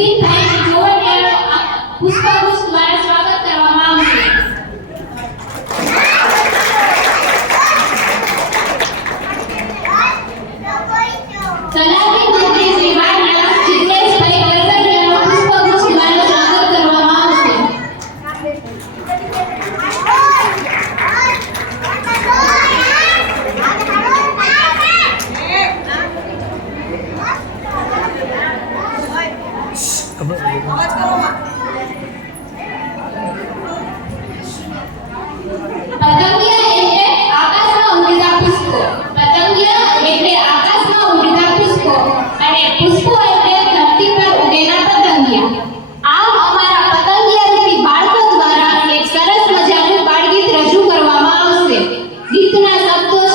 નીતિનભાઈ જોવડિયાનો પુષ્પગુચ્છ દ્વારા સ્વાગત કરવામાં આવશે. તલાટી મંત્રી શ્રી વાડિયા જિગ્નેશભાઈ ગરગડિયાનો પુષ્પગુચ્છ દ્વારા સ્વાગત કરવામાં આવશે. પતંગિયા એટલે આકાશમાં ઉડતા પુષ્પો. પતંગિયા એટલે આકાશમાં ઉડતા પુષ્પો અને પુષ્પો એટલે ધરતી પર ઉડેલા પતંગિયા. આમ અમારા પતંગિયા રૂપી બાળકો દ્વારા એક સરસ મજાનું બાળગીત રજૂ કરવામાં આવશે. ગીતના શબ્દો